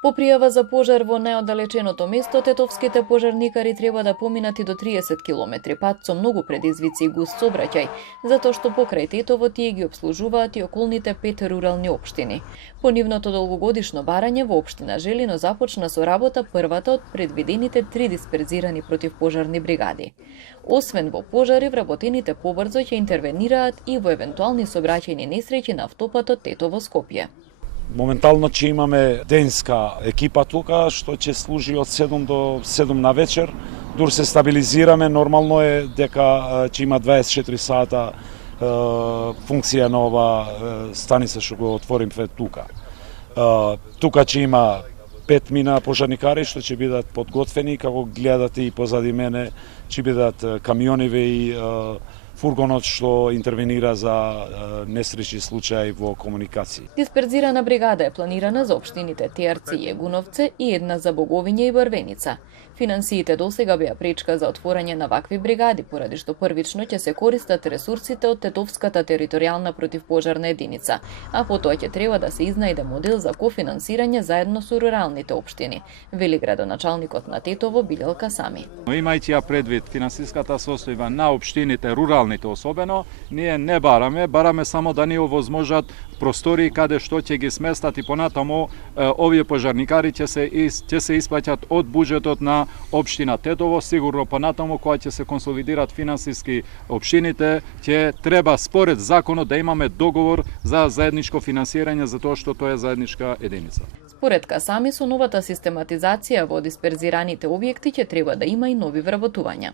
По пријава за пожар во најоддалеченото место, тетовските пожарникари треба да поминат и до 30 км пат со многу предизвици и густ сообраќај, затоа што покрај Тетово тие ги обслужуваат и околните 5 рурални општини. По нивното долгогодишно барање во општина Желино започна со работа првата од предвидените 3 дисперзирани противпожарни бригади. Освен во пожари, вработените побрзо ќе интервенираат и во евентуални сообраќајни несреќи на автопатот Тетово-Скопје. Моментално ќе имаме денска екипа тука, што ќе служи од 7 до 7 на вечер. Дур се стабилизираме, нормално е дека ќе има 24 сата функција на ова станица што го отворимме тука. Тука ќе има 5 мина пожарникари што ќе бидат подготвени, како гледате и позади мене ќе бидат камиониве и фургонот што интервенира за несреќни случаи во комуникација. Дисперзирана бригада е планирана за општините Теарци и Егуновце и една за Боговиња и Врвеница. Финансиите досега беа пречка за отворање на вакви бригади, поради што првично ќе се користат ресурсите од Тетовската територијална противпожарна единица, а потоа ќе треба да се изнајде модел за кофинансирање заедно со руралните општини, вели градоначалникот на Тетово Билјалка Сами. Имајќи ја предвид финансиската состојба на општините, руралните особено, ние не бараме само да ни овозможат простори каде што ќе ги сместат и понатаму овие пожарникари ќе се исплаќат од буџетот на општина Тетово. Сигурно понатаму кога ќе се консолидират финансиски општините, ќе треба според законот да имаме договор за заедничко финансирање за тоа што тоа е заедничка единица. Според Касами, со новата систематизација во дисперзираните објекти ќе треба да има и нови вработувања.